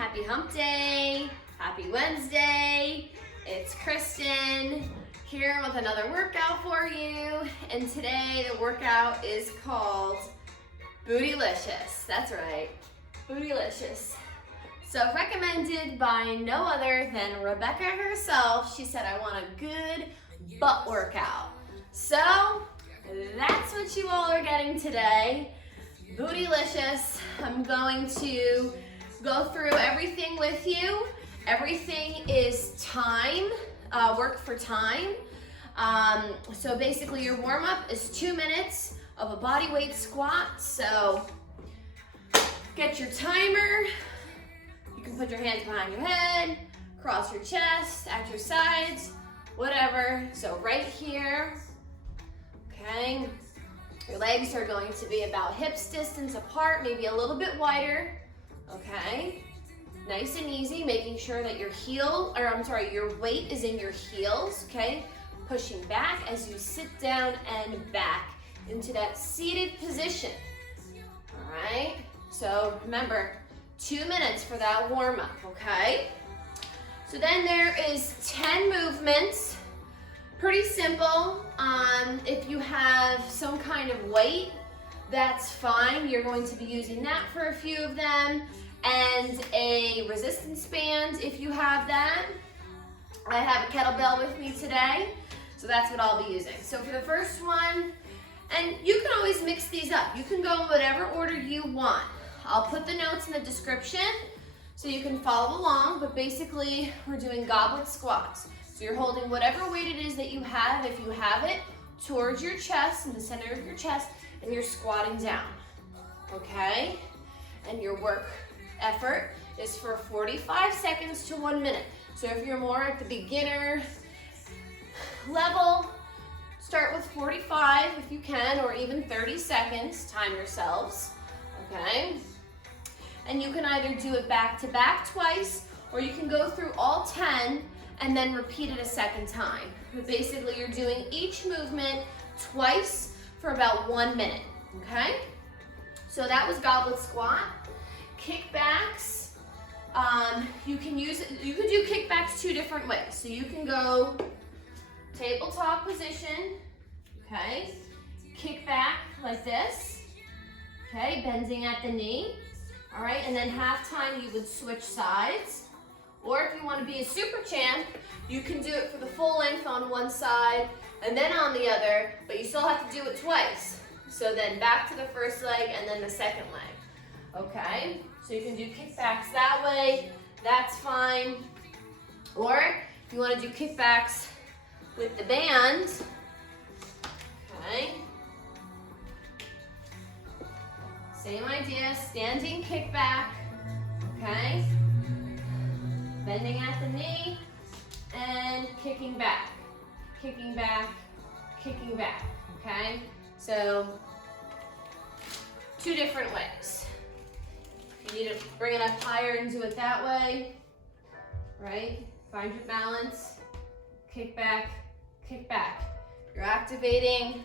happy hump day, happy Wednesday. It's Kristen here with another workout for you. And today the workout is called Booty-Licious. That's right, Booty-Licious. So recommended by no other than Rebecca herself. She said, I want a good butt workout. So that's what you all are getting today. Booty-Licious. I'm going to go through everything with you. Everything is time, work for time. So basically your warm-up is 2 minutes of a body weight squat. So get your timer. You can put your hands behind your head, cross your chest, at your sides, whatever. So right here, okay. Your legs are going to be about hips distance apart, maybe a little bit wider, okay? Nice and easy, making sure that your your weight is in your heels, okay? Pushing back as you sit down and back into that seated position, all right? So remember, 2 minutes for that warm up, okay? So then there is 10 movements. Pretty simple. If you have some kind of weight, that's fine. You're going to be using that for a few of them, and a resistance band if you have that. I have a kettlebell with me today, so that's what I'll be using. So for the first one, and you can always mix these up. You can go in whatever order you want. I'll put the notes in the description so you can follow along, but basically we're doing goblet squats. So you're holding whatever weight it is that you have, if you have it, towards your chest, in the center of your chest, and you're squatting down, okay? And your work effort is for 45 seconds to 1 minute. So if you're more at the beginner level, start with 45 if you can, or even 30 seconds, time yourselves, okay? And you can either do it back to back twice, or you can go through all 10 and then repeat it a second time. But basically you're doing each movement twice for about 1 minute, okay? So that was goblet squat. Kickbacks, you can do kickbacks 2 different ways. So you can go tabletop position, okay? Kick back like this, okay? Bending at the knee, all right? And then half time you would switch sides. Or if you want to be a super champ, you can do it for the full length on one side and then on the other, but you still have to do it twice. So then back to the first leg and then the second leg, okay? So you can do kickbacks that way, that's fine. Or if you want to do kickbacks with the band, okay? Same idea, standing kickback, okay? Bending at the knee and kicking back, kicking back, kicking back, okay? So 2 different ways. If you need to bring it up higher and do it that way, right? Find your balance, kick back, kick back. You're activating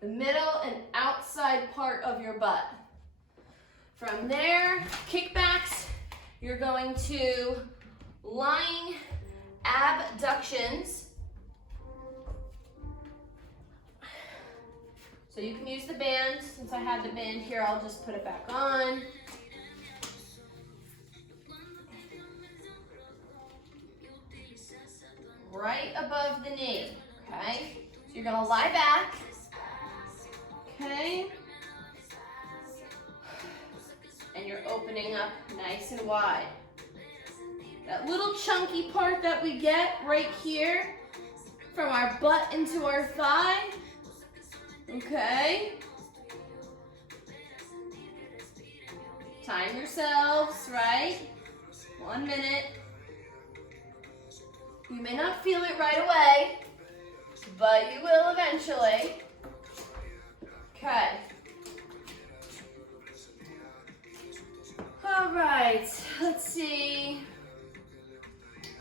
the middle and outside part of your butt. From there, kickbacks, you're going to lying abductions. So you can use the band. Since I have the band here, I'll just put it back on. Right above the knee, okay? So you're gonna lie back, okay? And you're opening up nice and wide. That little chunky part that we get right here from our butt into our thigh, okay? Time yourselves, right? 1 minute. You may not feel it right away, but you will eventually. Okay. All right, let's see.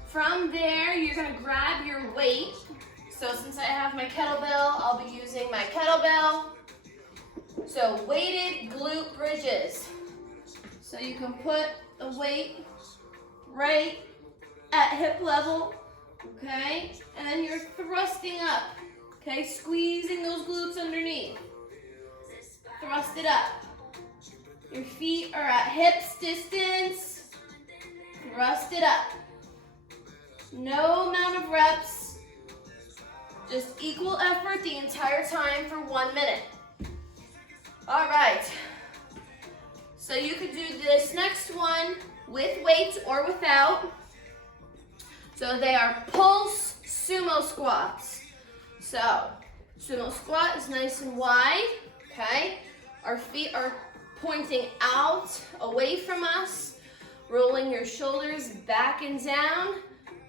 From there, you're gonna grab your weight. So since I have my kettlebell, I'll be using my kettlebell. So weighted glute bridges. So you can put the weight right at hip level, okay? And then you're thrusting up, okay? Squeezing those glutes underneath. Thrust it up. Your feet are at hips distance. Thrust it up. No amount of reps. Just equal effort the entire time for 1 minute. All right. So you could do this next one with weights or without. So they are pulse sumo squats. So sumo squat is nice and wide, okay? Our feet are pointing out, away from us, rolling your shoulders back and down,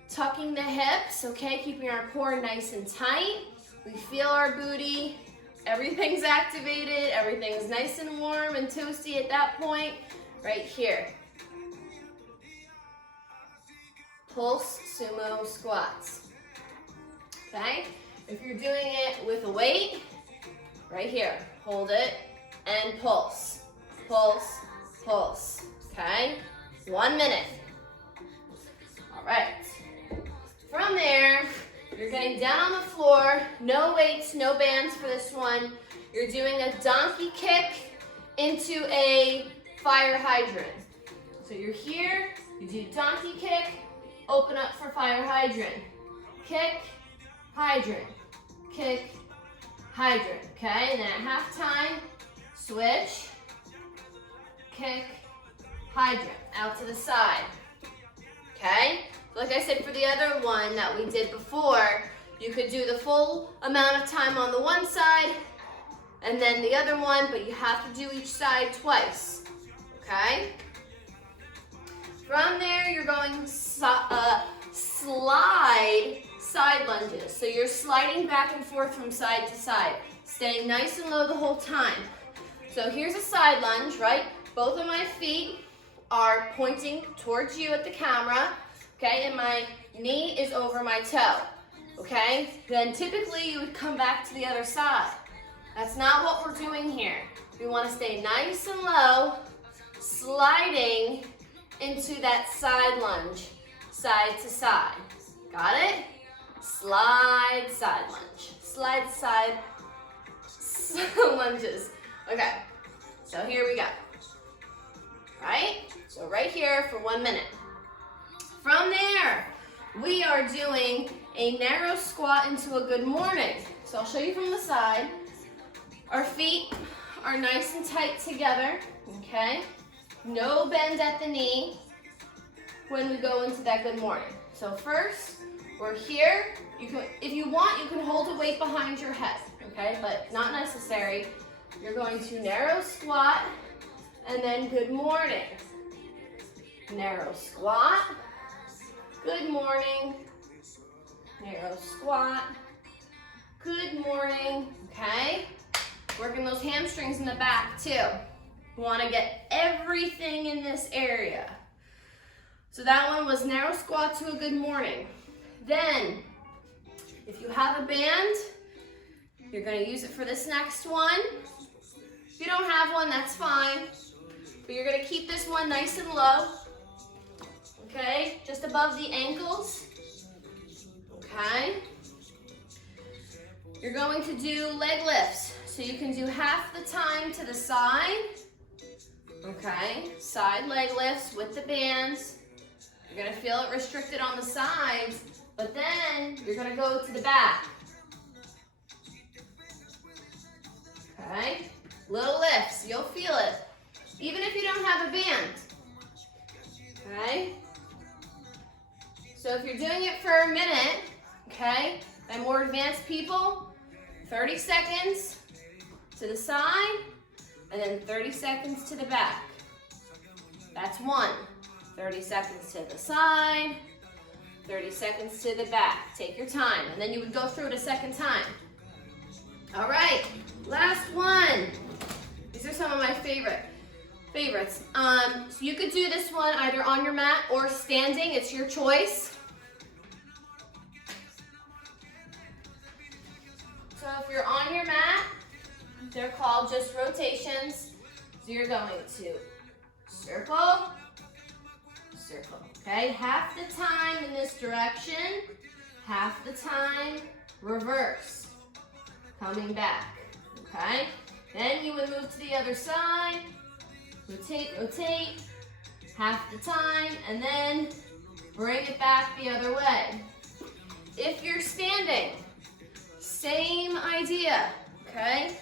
tucking the hips, okay? Keeping our core nice and tight. We feel our booty. Everything's activated. Everything's nice and warm and toasty at that point, right here. Pulse sumo squats, okay? If you're doing it with a weight, right here, hold it and pulse, pulse, pulse, okay? 1 minute. All right. From there, you're getting down on the floor, no weights, no bands for this one. You're doing a donkey kick into a fire hydrant. So you're here, you do donkey kick, open up for fire hydrant. Kick, hydrant, kick, hydrant, okay? And then at halftime, switch, kick, hydrant, out to the side, okay? Like I said, for the other one that we did before, you could do the full amount of time on the one side and then the other one, but you have to do each side twice, okay? From there, you're going slide side lunges. So you're sliding back and forth from side to side, staying nice and low the whole time. So here's a side lunge, right? Both of my feet are pointing towards you at the camera, okay? And my knee is over my toe, okay? Then typically you would come back to the other side. That's not what we're doing here. We want to stay nice and low, sliding into that side lunge, side to side. Got it? Slide, side lunge. Slide, side, lunges. Okay, so here we go. Right? So right here for 1 minute. From there, we are doing a narrow squat into a good morning. So I'll show you from the side. Our feet are nice and tight together, okay? No bend at the knee when we go into that good morning. So first, we're here. You can, if you want, you can hold a weight behind your head, okay? But not necessary. You're going to narrow squat and then good morning. Narrow squat, good morning, narrow squat, good morning, okay? Working those hamstrings in the back too. You want to get everything in this area. So that one was narrow squat to a good morning. Then, if you have a band, you're going to use it for this next one. If you don't have one, that's fine. But you're going to keep this one nice and low. Okay, just above the ankles. Okay. You're going to do leg lifts. So you can do half the time to the side. Okay, side leg lifts with the bands. You're gonna feel it restricted on the sides, but then you're gonna go to the back. Okay, little lifts, you'll feel it. Even if you don't have a band. Okay, so if you're doing it for a minute, okay, and more advanced people, 30 seconds to the side, and then 30 seconds to the back. That's one. 30 seconds to the side, 30 seconds to the back. Take your time, and then you would go through it a second time. All right, last one. These are some of my favorites. So you could do this one either on your mat or standing. It's your choice. So if you're on your mat, they're called just rotations. So you're going to circle, circle. Okay, half the time in this direction, half the time reverse, coming back. Okay, then you would move to the other side, rotate, rotate, half the time, and then bring it back the other way. If you're standing, same idea, okay?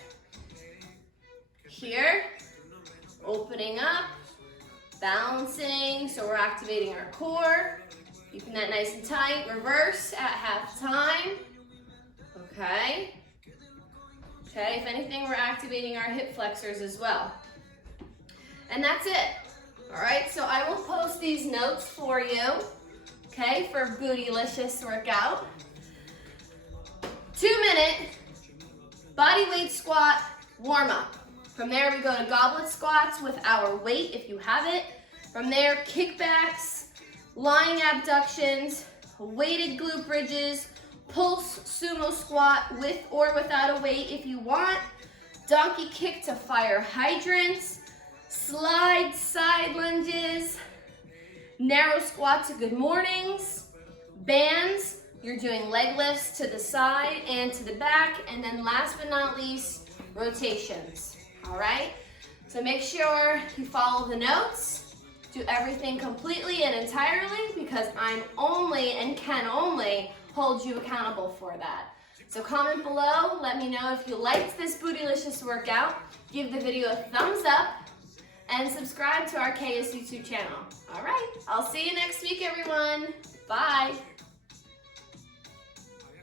Here, opening up, balancing, so we're activating our core, keeping that nice and tight, reverse at half time, okay? Okay, if anything, we're activating our hip flexors as well. And that's it. All right, so I will post these notes for you, okay, for Booty-Licious workout. 2-minute body weight squat warm up. From there, we go to goblet squats with our weight if you have it. From there, kickbacks, lying abductions, weighted glute bridges, pulse sumo squat with or without a weight if you want, donkey kick to fire hydrants, slide side lunges, narrow squat to good mornings, bands, you're doing leg lifts to the side and to the back, and then last but not least, rotations, all right? So make sure you follow the notes, do everything completely and entirely, because I'm only and can only hold you accountable for that. So comment below, let me know if you liked this Booty-Licious workout, give the video a thumbs up, and subscribe to our KS YouTube channel. All right, I'll see you next week, everyone. Bye.